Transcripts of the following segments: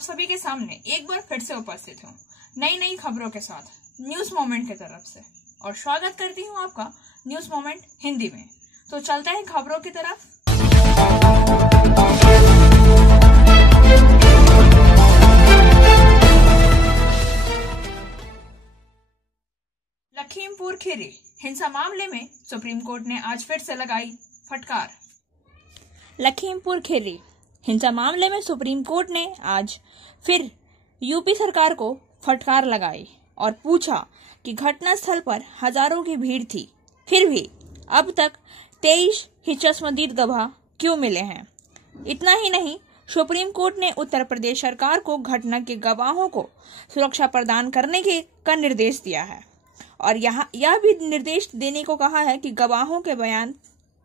आप सभी के सामने एक बार फिर से उपस्थित हूँ नई नई खबरों के साथ न्यूज मोमेंट की तरफ से, और स्वागत करती हूँ आपका न्यूज मोमेंट हिंदी में। तो चलते हैं खबरों की तरफ। लखीमपुर खीरी हिंसा मामले में सुप्रीम कोर्ट ने आज फिर से लगाई फटकार। लखीमपुर खीरी हिंसा मामले में सुप्रीम कोर्ट ने आज फिर यूपी सरकार को फटकार लगाई और पूछा कि घटनास्थल पर हजारों की भीड़ थी, फिर भी अब तक 23 ही चश्मदीद गवाह क्यों मिले हैं। इतना ही नहीं, सुप्रीम कोर्ट ने उत्तर प्रदेश सरकार को घटना के गवाहों को सुरक्षा प्रदान करने का निर्देश दिया है और यह भी निर्देश देने को कहा है कि गवाहों के बयान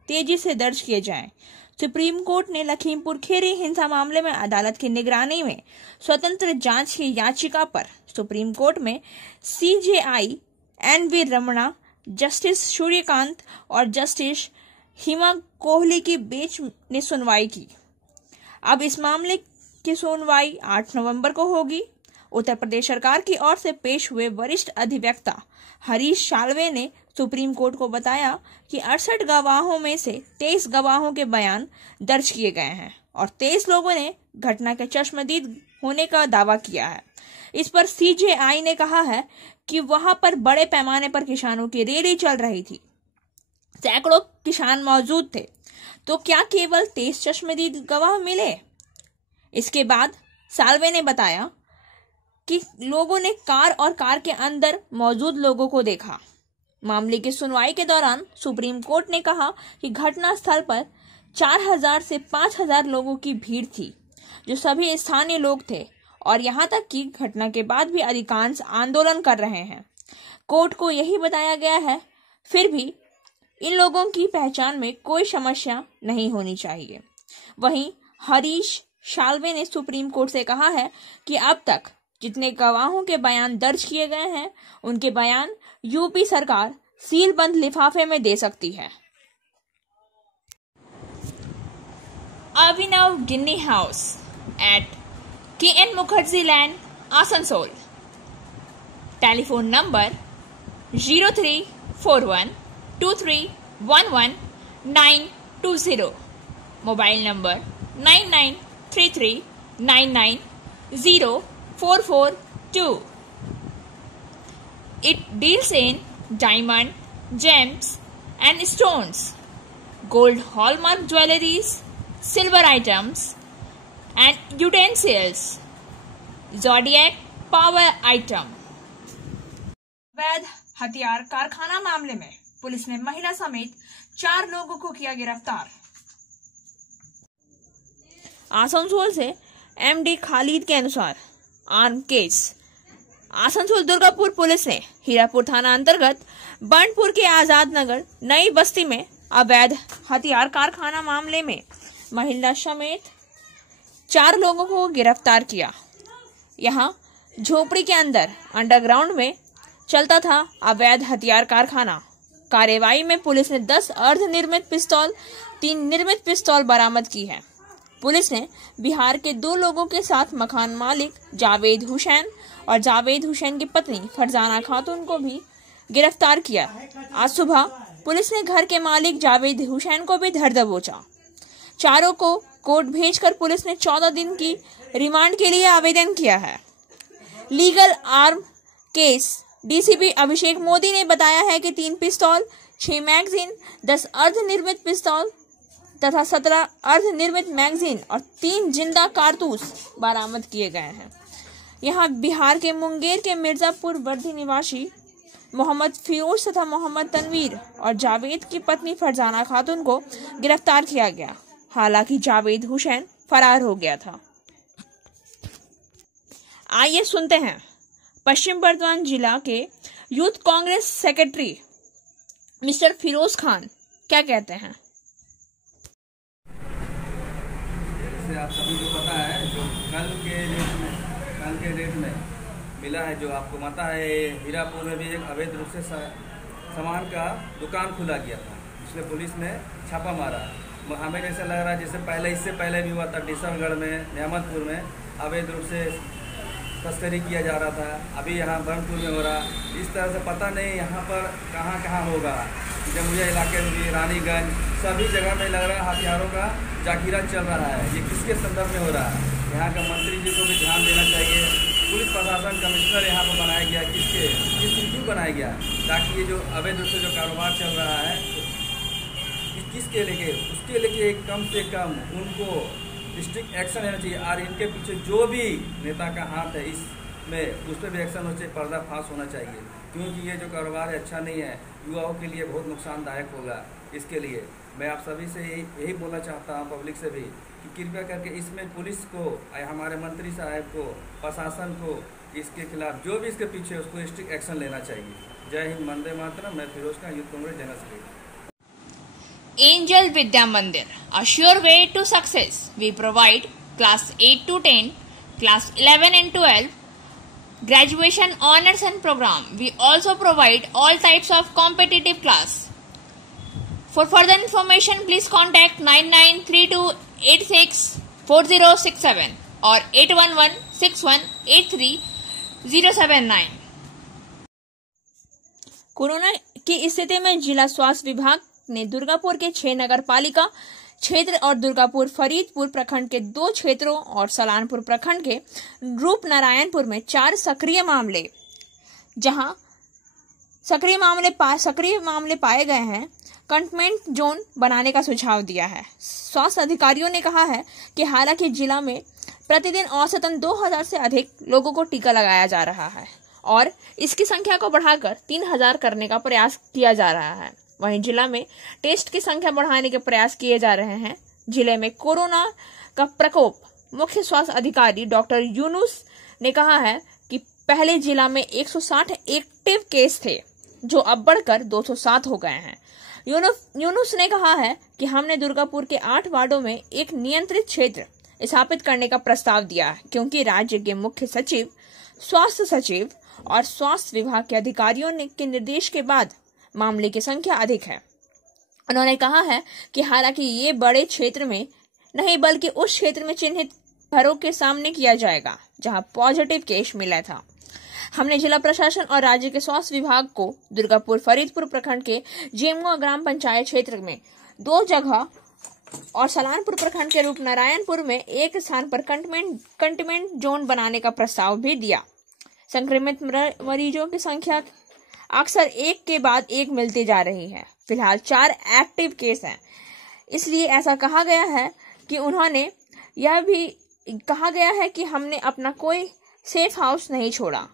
तेजी से दर्ज किए जाएं। सुप्रीम कोर्ट ने लखीमपुर खीरी हिंसा मामले में अदालत की निगरानी में स्वतंत्र जांच की याचिका पर सुप्रीम कोर्ट में CJI NV. Ramana, justice Suryakant और जस्टिस हिमा कोहली की बेंच ने सुनवाई की। अब इस मामले की सुनवाई 8 नवंबर को होगी। उत्तर प्रदेश सरकार की ओर से पेश हुए वरिष्ठ अधिवक्ता हरीश साल्वे ने सुप्रीम कोर्ट को बताया कि 68 गवाहों में से 23 गवाहों के बयान दर्ज किए गए हैं और 23 लोगों ने घटना के चश्मदीद होने का दावा किया है। इस पर सीजेआई ने कहा है कि वहां पर बड़े पैमाने पर किसानों की रैली चल रही थी, सैकड़ों किसान मौजूद थे, तो क्या केवल 23 चश्मदीद गवाह मिले? इसके बाद साल्वे ने बताया कि लोगों ने कार और कार के अंदर मौजूद लोगों को देखा। मामले की सुनवाई के दौरान सुप्रीम कोर्ट ने कहा कि घटनास्थल पर 4000 से 5000 लोगों की भीड़ थी, जो सभी स्थानीय लोग थे और यहां तक कि घटना के बाद भी अधिकांश आंदोलन कर रहे हैं। कोर्ट को यही बताया गया है, फिर भी इन लोगों की पहचान में कोई समस्या नहीं होनी चाहिए। वहीं हरीश साल्वे ने सुप्रीम कोर्ट से कहा है कि अब तक जितने गवाहों के बयान दर्ज किए गए हैं, उनके बयान यूपी सरकार सीलबंद लिफाफे में दे सकती है। Abhinav Ginni house at KN Mukherjee land, Asansol. Telephone number 0341231190, mobile number 9933990442। It deals in diamond, gems and stones, gold hallmark jewelries, silver items and utensils, zodiac power item। अवैध हथियार कारखाना मामले में पुलिस ने महिला समेत 4 लोगों को किया गिरफ्तार। आसनसोल से MD खालिद के अनुसार arm case. Asansol Durgapur police ने हीरापुर थाना अंतर्गत बंडपुर के आजाद नगर नई बस्ती में अवैध हथियार कारखाना मामले में महिला समेत 4 लोगों को गिरफ्तार किया। यहां झोपड़ी के अंदर अंडरग्राउंड में चलता था अवैध हथियार कारखाना। कार्रवाई में पुलिस ने 10 अर्धनिर्मित पिस्तौल, 3 निर्मित पिस्तौल बरामद की है। पुलिस ने बिहार के 2 लोगों के साथ मकान मालिक जावेद हुसैन और जावेद हुसैन की पत्नी फरजाना खातून को भी गिरफ्तार किया। आज सुबह पुलिस ने घर के मालिक जावेद हुसैन को भी धर दबोचा। चारों को कोर्ट भेजकर पुलिस ने 14 दिन की रिमांड के लिए आवेदन किया है। लीगल आर्म केस डीसीपी अभिषेक मोदी ने बताया है कि 3 पिस्तौल, 6 मैगजीन, 10 अर्धनिर्मित पिस्तौल तथा 17 अर्धनिर्मित मैगजीन और 3 जिंदा कारतूस बरामद किए गए हैं। यहाँ बिहार के मुंगेर के मिर्जापुर वर्दी निवासी मोहम्मद फिरोज तथा मोहम्मद तनवीर और जावेद की पत्नी फरजाना खातून को गिरफ्तार किया गया। हालांकि जावेद हुसैन फरार हो गया था। आइए सुनते हैं पश्चिम बर्धमान जिला के youth Congress secretary mister Firoz Khan क्या कहते हैं। जैसे आप सभी को पता है, जो कल के डेट में मिला है, जो आपको पता है, हीरापुर में भी एक अवैध रूप से सामान का दुकान खुला गया था, इसलिए पुलिस ने छापा मारा। हमें ऐसा लग रहा है जैसे इससे पहले भी हुआ था डिसमगढ़ में, नियामतपुर में, अवैध रूप से तस्करी किया जा रहा था। अभी यहाँ बर्नपुर में हो रहा, इस तरह से पता नहीं यहाँ पर कहाँ कहाँ होगा। जमुइया इलाके में भी, रानीगंज, सभी जगह में लग रहा है हथियारों का जाखिरा चल रहा है। ये किसके संदर्भ में हो रहा है? यहाँ का मंत्री जी को भी ध्यान देना चाहिए। पुलिस प्रशासन कमिश्नर यहाँ पर बनाया गया, किस क्यों बनाया गया? ताकि ये जो अवैध रूप से जो कारोबार चल रहा है किसके लेके, उसके लेके कम से कम उनको स्ट्रिक्ट एक्शन लेना चाहिए। और इनके पीछे जो भी नेता का हाथ है इसमें, उस पर भी एक्शन होना चाहिए, पर्दाफाश होना चाहिए। क्योंकि ये जो कारोबार है अच्छा नहीं है, युवाओं के लिए बहुत नुकसानदायक होगा। इसके लिए मैं आप सभी से यही बोलना चाहता हूँ, पब्लिक से भी, कि कृपया करके इसमें पुलिस को, हमारे मंत्री साहब को, प्रशासन को इसके खिलाफ जो भी इसके पीछे उसको स्ट्रिक्ट एक्शन लेना चाहिए। जय हिंद, वंदे मातरम। मैं Firoz Khan, youth Congress general. Angel Vidya Mandir, a sure way to success. We provide class 8 to 10, class 11 and 12, graduation honors and program. We also provide all types of competitive class. For further information, please contact 9932864067 or 8116183079. Corona की स्थिति में जिला स्वास्थ्य विभाग ने दुर्गापुर के 6 नगर पालिका क्षेत्र और दुर्गापुर फरीदपुर प्रखंड के 2 क्षेत्रों और सलानपुर प्रखंड के रूपनारायणपुर में 4 सक्रिय मामले, जहां सक्रिय मामले पाए गए हैं, कंटेनमेंट जोन बनाने का सुझाव दिया है। स्वास्थ्य अधिकारियों ने कहा है कि हालांकि जिला में प्रतिदिन औसतन 2000 से अधिक लोगों को टीका लगाया जा रहा है और इसकी संख्या को बढ़ाकर 3000 करने का प्रयास किया जा रहा है, वहीं जिला में टेस्ट की संख्या बढ़ाने के प्रयास किए जा रहे हैं। जिले में कोरोना का प्रकोप, मुख्य स्वास्थ्य अधिकारी डॉक्टर यूनुस ने कहा है कि पहले जिला में 160 एक्टिव केस थे, जो अब बढ़कर 207 हो गए हैं। यूनुस ने कहा है कि हमने दुर्गापुर के 8 वार्डों में एक नियंत्रित क्षेत्र स्थापित करने का प्रस्ताव दिया है, क्योंकि राज्य के मुख्य सचिव, स्वास्थ्य सचिव और स्वास्थ्य विभाग के अधिकारियों के निर्देश के बाद मामले की संख्या अधिक है। उन्होंने कहा है कि हालांकि ये बड़े क्षेत्र में नहीं बल्कि उस क्षेत्र में चिन्हित घरों के सामने किया जाएगा जहां पॉजिटिव केस मिला था। हमने जिला प्रशासन और राज्य के स्वास्थ्य विभाग को दुर्गापुर फरीदपुर प्रखंड के जेमुआ ग्राम पंचायत क्षेत्र में 2 जगह और सलानपुर प्रखंड के रूपनारायणपुर में 1 स्थान पर कंटेनमेंट जोन बनाने का प्रस्ताव भी दिया। संक्रमित मरीजों की संख्या अक्सर एक के बाद एक मिलती जा रही है। फिलहाल 4 एक्टिव केस हैं, इसलिए ऐसा कहा गया है कि उन्होंने यह भी कहा गया है कि हमने अपना कोई सेफ हाउस नहीं छोड़ा,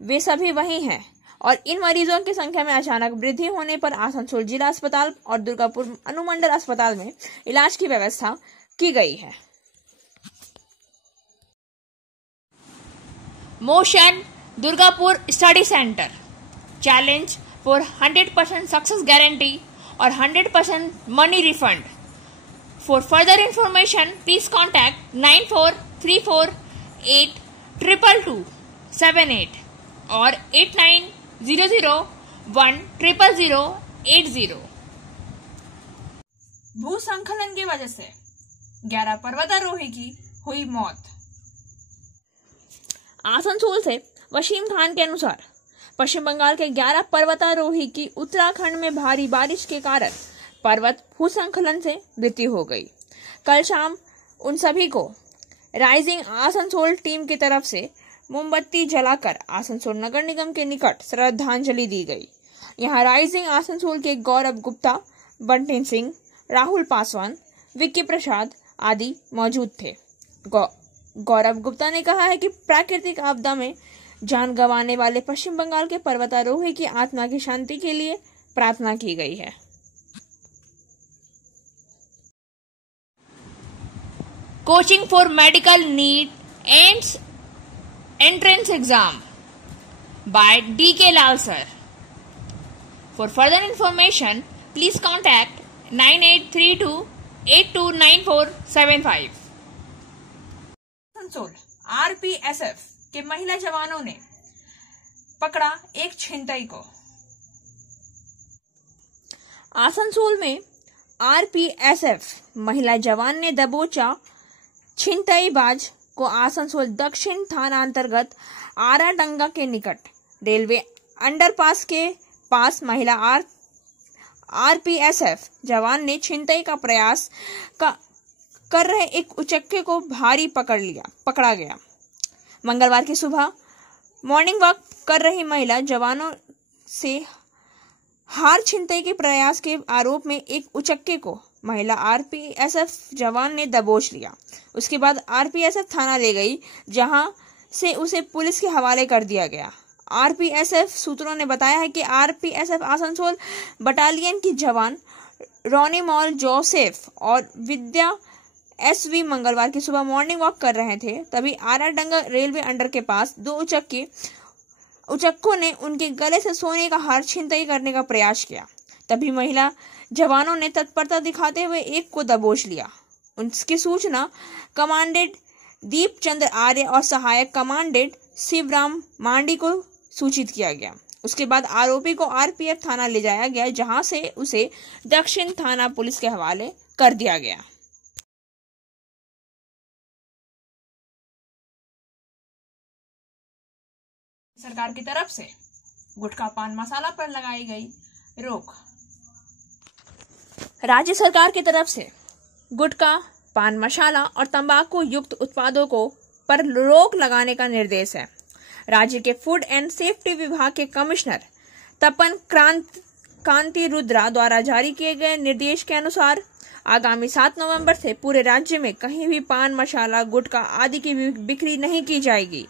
वे सभी वही हैं और इन मरीजों की संख्या में अचानक वृद्धि होने पर आसनसोल जिला अस्पताल और दुर्गापुर अनुमंडल अस्पताल में इलाज की व्यवस्था की गई है। Motion Durgapur study centre challenge for 100% success guarantee और 100% money refund. For further information please contact 9434822278 और 8900100080। भूस्खलन की वजह से 11 पर्वतारोही की हुई मौत। आसनसोल से वसीम खान के अनुसार पश्चिम बंगाल के 11 पर्वतारोही की उत्तराखंड में भारी बारिश के कारण पर्वत भूस्खलन से मृत्यु हो गई। कल शाम उन सभी को राइजिंग आसनसोल टीम की तरफ से मोमबत्ती जलाकर आसनसोल नगर निगम के निकट श्रद्धांजलि दी गई। यहां राइजिंग आसनसोल के गौरव गुप्ता, बंटी सिंह, राहुल पासवान, विक्की प्रसाद आदि मौजूद थे। गौरव गुप्ता ने कहा है कि प्राकृतिक आपदा में जान गंवाने वाले पश्चिम बंगाल के पर्वतारोही की आत्मा की शांति के लिए प्रार्थना की गई है। Coaching for medical NEET and entrance exam by D.K. Lal sir. For further information please contact 9832829475। RPSF के महिला जवानों ने पकड़ा एक छिनतई को। आसनसोल में RPSF महिला जवान ने दबोचा छिनतईबाज को आसनसोल दक्षिण थाना अंतर्गत आराडंगा के निकट रेलवे अंडरपास के पास महिला आरपीएसएफ जवान ने छिनतई का प्रयास कर रहे एक उचक्के को भारी पकड़ा गया। मंगलवार की सुबह मॉर्निंग वॉक कर रही महिला जवानों से हार छिनतई के प्रयास के आरोप में एक उचक्के को महिला आरपीएसएफ जवान ने दबोच लिया। उसके बाद आरपीएसएफ थाना ले गई, जहां से उसे पुलिस के हवाले कर दिया गया। आरपीएसएफ सूत्रों ने बताया है कि आरपीएसएफ आसनसोल बटालियन की जवान रोनीमॉल जोसेफ और विद्या एसवी मंगलवार की सुबह मॉर्निंग वॉक कर रहे थे। तभी आराडंगा रेलवे अंडर के पास दो उचक्कों ने उनके गले से सोने का हार छिनतई करने का प्रयास किया। तभी महिला जवानों ने तत्परता दिखाते हुए एक को दबोच लिया। उसकी सूचना कमांडेंट दीप चंद्र आर्य और सहायक कमांडेंट शिवराम मांडी को सूचित किया गया। उसके बाद आरोपी को आरपीएफ थाना ले जाया गया, जहां से उसे दक्षिण थाना पुलिस के हवाले कर दिया गया। सरकार की तरफ से गुटखा पान मसाला पर लगाई गई रोक। राज्य सरकार की तरफ से गुटखा पान मसाला और तंबाकू युक्त उत्पादों पर रोक लगाने का निर्देश है। राज्य के फूड एंड सेफ्टी विभाग के कमिश्नर तपन कांति रुद्रा द्वारा जारी किए गए निर्देश के अनुसार आगामी 7 नवंबर से पूरे राज्य में कहीं भी पान मसाला गुटखा आदि की बिक्री नहीं की जाएगी।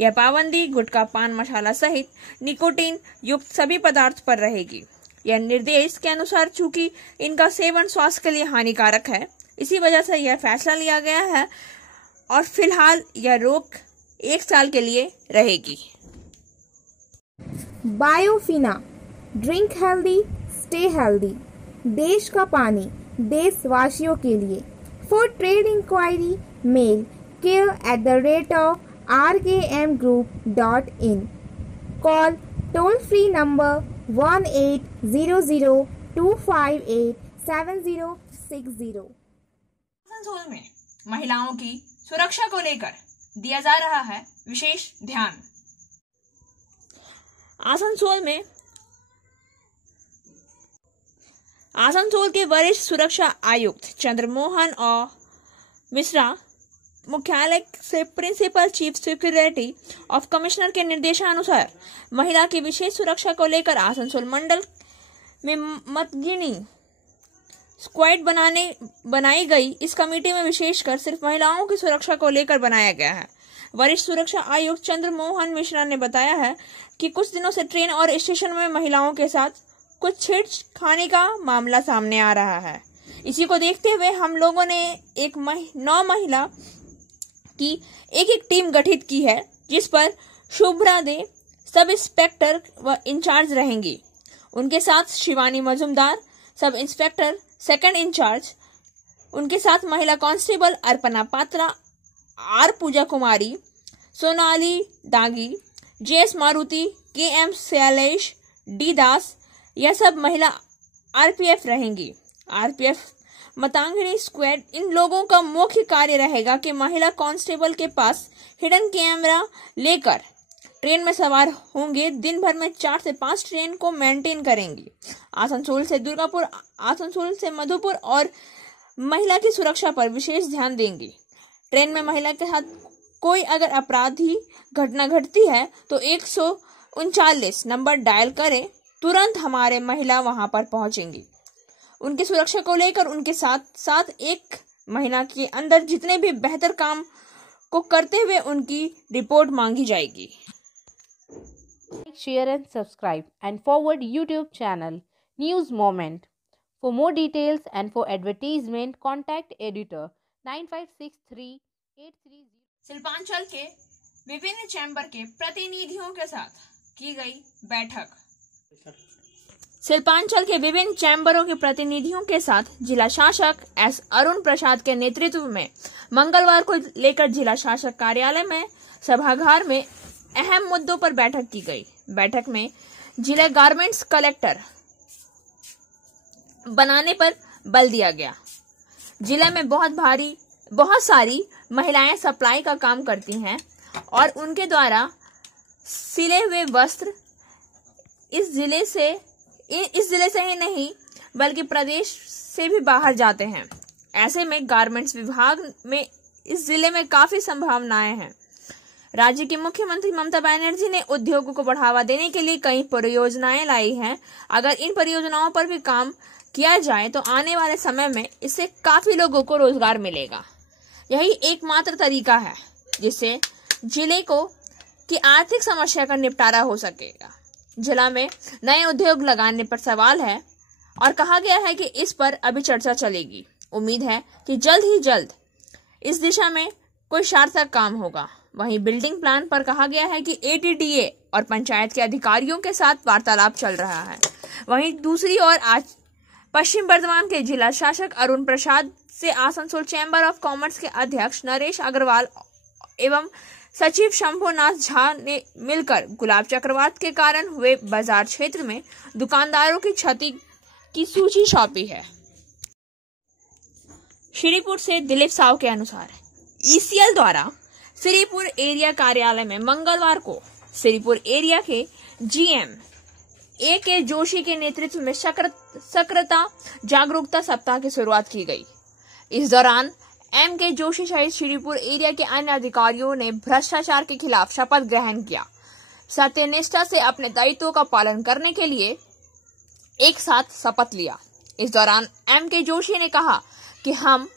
यह पाबंदी गुटखा पान मसाला सहित निकोटीन युक्त सभी पदार्थ पर रहेगी। यह निर्देश के अनुसार चूंकि इनका सेवन स्वास्थ्य के लिए हानिकारक है, इसी वजह से यह फैसला लिया गया है और फिलहाल यह रोक 1 साल के लिए रहेगी। Biofina, drink healthy, stay healthy. देश का पानी देशवासियों के लिए। For trade inquiry mail care@rkmgroup.in। Call toll free number 180025876060। Asansol में महिलाओं की सुरक्षा को लेकर दिया जा रहा है विशेष ध्यान। आसनसोल के वरिष्ठ सुरक्षा आयुक्त चंद्रमोहन और मिश्रा मुख्यालय से principal chief security of commissioner के निर्देशानुसार महिला की विशेष सुरक्षा को लेकर आसनसोल मंडल में मतगिनी स्क्वाड बनाई गई। इस कमेटी में विशेषकर सिर्फ महिलाओं की सुरक्षा को लेकर बनाया गया है। वरिष्ठ सुरक्षा आयुक्त चंद्रमोहन मिश्रा ने बताया है कि कुछ दिनों से ट्रेन और स्टेशन में महिलाओं के साथ कुछ छेड़खानी का मामला सामने आ रहा है। इसी को देखते हुए हम लोगों ने 9 महिला की एक टीम गठित की है, जिस पर शुभ्रा दे सब इंस्पेक्टर व इंचार्ज रहेंगी। उनके साथ Shivani Majumdar sub inspector second in charge, उनके साथ महिला constable Arpana Patra, R Puja Kumari, Sonali Dagi, JS Maruti, KM Shailesh, D Das, यह सब महिला आरपीएफ रहेंगी। आरपीएफ मतंगिनी स्क्वाड इन लोगों का मुख्य कार्य रहेगा कि महिला कांस्टेबल के पास हिडन कैमरा लेकर ट्रेन में सवार होंगे। दिन भर में 4 से 5 ट्रेन को मेंटेन करेंगी। आसनसोल से दुर्गापुर, आसनसोल से मधुपुर और महिला की सुरक्षा पर विशेष ध्यान देंगी। ट्रेन में महिला के साथ कोई अगर अपराधी घटना घटती है तो 139 नंबर डायल करें, तुरंत हमारे महिला वहां पर पहुंचेंगी। उनकी सुरक्षा को लेकर उनके साथ साथ एक महीना के अंदर जितने भी बेहतर काम को करते हुए उनकी रिपोर्ट मांगी जाएगी। Share and subscribe and forward YouTube channel News Moment. For more details and for advertisement, contact editor 956383. Shilpanchal के विभिन्न चैम्बर के प्रतिनिधियों के साथ की गई बैठक। शिल्पांचल के विभिन्न चैम्बरों के प्रतिनिधियों के साथ जिला शासक एस अरुण प्रसाद के नेतृत्व में मंगलवार को लेकर जिला शासक कार्यालय में सभागार में अहम मुद्दों पर बैठक की गई। बैठक में जिला गारमेंट्स कलेक्टर बनाने पर बल दिया गया। जिले में बहुत सारी महिलाएं सप्लाई का काम करती हैं और उनके द्वारा सिले हुए वस्त्र इस जिले से ही नहीं बल्कि प्रदेश से भी बाहर जाते हैं। ऐसे में गारमेंट्स विभाग में इस जिले में काफी संभावनाएं हैं। राज्य की मुख्यमंत्री ममता बनर्जी ने उद्योगों को बढ़ावा देने के लिए कई परियोजनाएं लाई हैं। अगर इन परियोजनाओं पर भी काम किया जाए तो आने वाले समय में इससे काफी लोगों को रोजगार मिलेगा। यही एकमात्र तरीका है जिससे जिले की आर्थिक समस्या का निपटारा हो सकेगा। जिला में नए उद्योग लगाने पर सवाल है और कहा गया है कि इस पर अभी चर्चा चलेगी। उम्मीद है कि जल्द इस दिशा में कोई सार्थक काम होगा। वहीं बिल्डिंग प्लान पर कहा गया है कि ATDA और पंचायत के अधिकारियों के साथ वार्तालाप चल रहा है। वहीं दूसरी ओर आज पश्चिम बर्धमान के जिला शासक अरुण प्रसाद से आसनसोल चैम्बर ऑफ कॉमर्स के अध्यक्ष नरेश अग्रवाल एवं सचिव शंभुनाथ झा ने मिलकर गुलाब चक्रवात के कारण हुए बाजार क्षेत्र में दुकानदारों की क्षति की सूची सौंपी है। श्रीपुर से दिलीप साव के अनुसार ECL द्वारा श्रीपुर एरिया कार्यालय में मंगलवार को श्रीपुर एरिया के GM A.K. जोशी के नेतृत्व में सक्रियता जागरूकता सप्ताह की शुरुआत की गई। इस दौरान M.K. जोशी सहित श्रीपुर एरिया के अन्य अधिकारियों ने भ्रष्टाचार के खिलाफ शपथ ग्रहण किया। सत्यनिष्ठा से अपने दायित्वों का पालन करने के लिए एक साथ शपथ लिया। इस दौरान M.K. जोशी ने कहा कि हम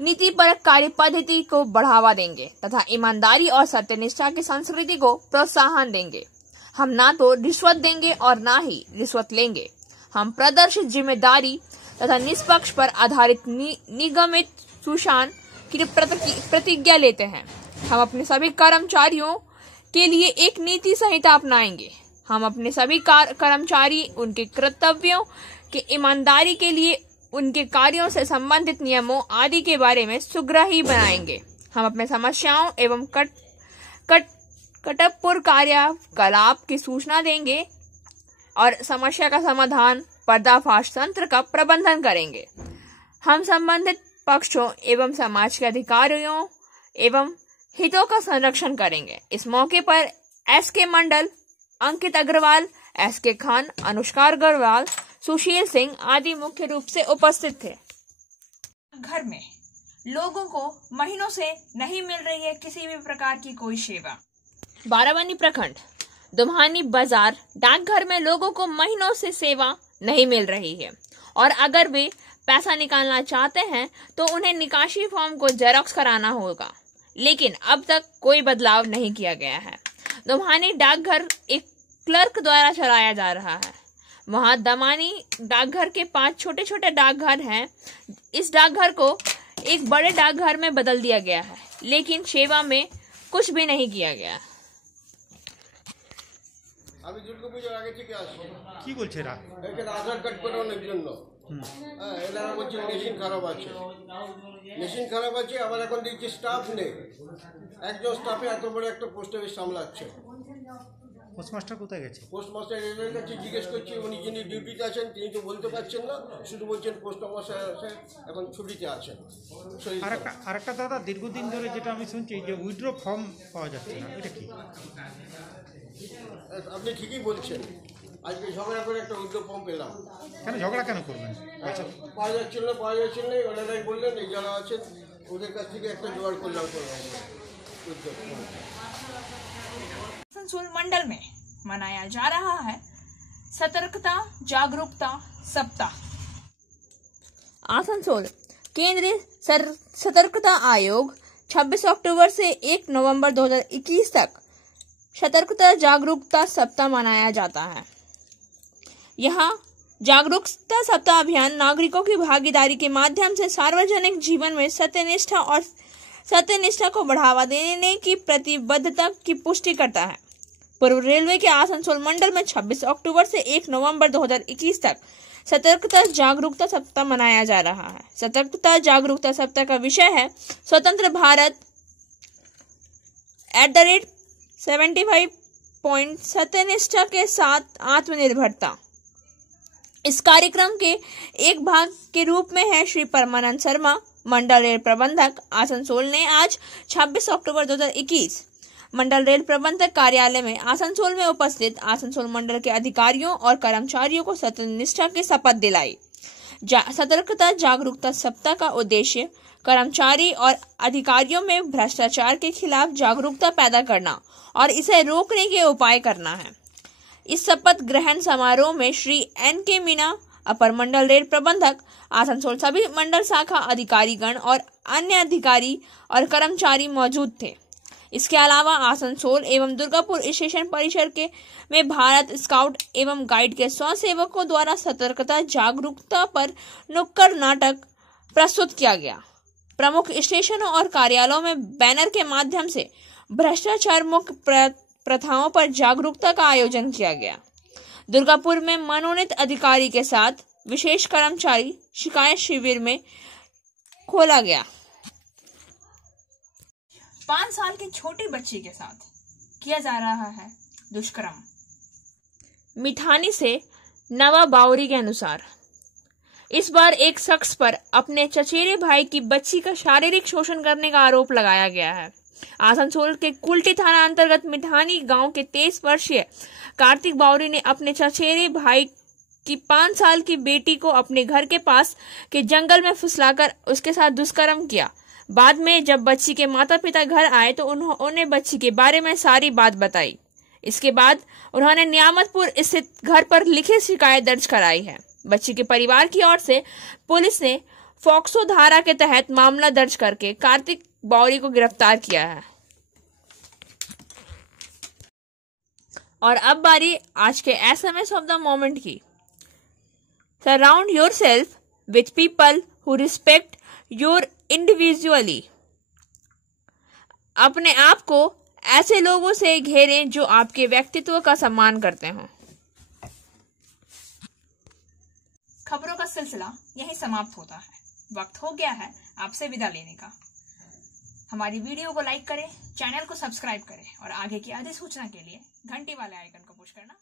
नीतिपरक कार्य पद्धति को बढ़ावा देंगे तथा ईमानदारी और सत्यनिष्ठा की संस्कृति को प्रोत्साहन देंगे। हम ना तो रिश्वत देंगे और ना ही रिश्वत लेंगे। हम प्रदर्शित जिम्मेदारी तथा निष्पक्ष पर आधारित निगमित सुशासन की प्रतिज्ञा लेते हैं। हम अपने सभी कर्मचारियों के लिए एक नीति संहिता अपनाएंगे। हम अपने सभी कर्मचारी उनके कर्तव्यों के ईमानदारी के लिए उनके कार्यों से संबंधित नियमों आदि के बारे में सुग्राही बनाएंगे। हम अपने समस्याओं एवं कटपुर कार्यकलाप की सूचना देंगे और समस्या का समाधान पर्दाफाश तंत्र का प्रबंधन करेंगे। हम संबंधित पक्षों एवं समाज के अधिकारियों एवं हितों का संरक्षण करेंगे। इस मौके पर S.K. मंडल, अंकित अग्रवाल, S.K. खान, अनुष्का अग्रवाल, सुशील सिंह आदि मुख्य रूप से उपस्थित थे। घर में लोगों को महीनों से नहीं मिल रही है किसी भी प्रकार की कोई सेवा। बाराबंकी प्रखंड दुम्हानी बाजार डाकघर में लोगों को महीनों से सेवा नहीं मिल रही है और अगर वे पैसा निकालना चाहते हैं तो उन्हें निकासी फॉर्म को जेरॉक्स कराना होगा, लेकिन अब तक कोई बदलाव नहीं किया गया है। दुम्हानी डाकघर एक क्लर्क द्वारा चलाया जा रहा है। वहां दमानी डाकघर के 5 छोटे छोटे डाकघर हैं। इस डाकघर को एक बड़े डाकघर में बदल दिया गया है, लेकिन सेवा में कुछ भी नहीं किया गया। আমি দুর্গাপূজার আগে থেকে আসছি। কি বলছে এরা? এখানে আধার কার্ড করানোর জন্য এনারা বলছে মেশিন খারাপ আছে, আবার এখন দেখছি স্টাফ নেই। একজন স্টাফে এত বড় একটা পোস্ট অফিস সামলাচ্ছে। পোস্টমাস্টার কোথায় গেছে? পোস্টমাস্টার এর কাছে জিজ্ঞেস করছি, উনি যিনি ডিউটিতে আছেন তিনি তো বলতে পারছেন না, শুধু বলছেন পোস্টমাস্টার এখন ছুটিতে আছেন। আরেকটা দাদা, দীর্ঘদিন ধরে যেটা আমি শুনছি যে উইথড্র ফর্ম পাওয়া যাচ্ছে না, এটা কি? আপনি ঠিকই বলছেন। আজকে ঝগড়া করে একটা উইথড্র ফর্ম পেলাম। কেন ঝগড়া কেন করবেন? পাওয়া যাচ্ছিল না, ওনারাই বললেন এই যারা আছেন ওদের কাছ থেকে একটা জোগাড় করলাম। आसनसोल मंडल में मनाया जा रहा है सतर्कता जागरूकता सप्ताह। आसनसोल केंद्रीय सतर्कता आयोग 26 अक्टूबर से 1 नवंबर 2021 तक सतर्कता जागरूकता सप्ताह मनाया जाता है। यहाँ जागरूकता सप्ताह अभियान नागरिकों की भागीदारी के माध्यम से सार्वजनिक जीवन में सत्यनिष्ठा को बढ़ावा देने की प्रतिबद्धता की पुष्टि करता है। पूर्व रेलवे के आसनसोल मंडल में 26 अक्टूबर से 1 नवंबर 2021 तक सतर्कता जागरूकता सप्ताह मनाया जा रहा है। सतर्कता जागरूकता सप्ताह का विषय है स्वतंत्र भारत @75 सत्यनिष्ठा के साथ आत्मनिर्भरता। इस कार्यक्रम के एक भाग के रूप में है श्री परमानंद शर्मा मंडल रेल प्रबंधक आसनसोल ने आज 26 अक्टूबर 2021 मंडल रेल प्रबंधक कार्यालय में आसनसोल में उपस्थित आसनसोल मंडल के अधिकारियों और कर्मचारियों को सत्यनिष्ठा की शपथ दिलाई। सतर्कता जागरूकता सप्ताह का उद्देश्य कर्मचारी और अधिकारियों में भ्रष्टाचार के खिलाफ जागरूकता पैदा करना और इसे रोकने के उपाय करना है। इस शपथ ग्रहण समारोह में श्री N.K. मीना, अपर मंडल रेल प्रबंधक आसनसोल, सभी मंडल शाखा अधिकारीगण और अन्य अधिकारी और कर्मचारी मौजूद थे। इसके अलावा आसनसोल एवं दुर्गापुर स्टेशन परिसर में भारत स्काउट एवं गाइड के स्वयंसेवकों द्वारा सतर्कता जागरूकता पर नुक्कड़ नाटक प्रस्तुत किया गया। प्रमुख स्टेशनों और कार्यालयों में बैनर के माध्यम से भ्रष्टाचार मुक्त प्रथाओं पर जागरूकता का आयोजन किया गया। दुर्गापुर में मनोनीत अधिकारी के साथ विशेष कर्मचारी शिकायत शिविर में खोला गया। 5 साल की छोटी बच्ची के साथ किया जा रहा है दुष्कर्म। मिठानी से नवा बावरी के अनुसार इस बार एक शख्स पर अपने चचेरे भाई की बच्ची का शारीरिक शोषण करने का आरोप लगाया गया है। आसनसोल के कुल्टी थाना अंतर्गत मिठानी गांव के 23 वर्षीय कार्तिक बावरी ने अपने चचेरे भाई की 5 साल की बेटी को अपने घर के पास के जंगल में फुसलाकर उसके साथ दुष्कर्म किया। बाद में जब बच्ची के माता पिता घर आए तो उन्होंने बच्ची के बारे में सारी बात बताई। इसके बाद उन्होंने नियामतपुर स्थित घर पर लिखित शिकायत दर्ज कराई है। बच्ची के परिवार की ओर से पुलिस ने फॉक्सो धारा के तहत मामला दर्ज करके कार्तिक बावरी को गिरफ्तार किया है। और अब बारी आज के SMS ऑफ द मोमेंट की। Surround yourself with people who respect your individually. अपने आप को ऐसे लोगों से घेरें जो आपके व्यक्तित्व का सम्मान करते हों। खबरों का सिलसिला यहीं समाप्त होता है। वक्त हो गया है आपसे विदा लेने का। हमारी वीडियो को लाइक करें, चैनल को सब्सक्राइब करें और आगे की अधिसूचना के लिए घंटी वाले आइकन को पुश करना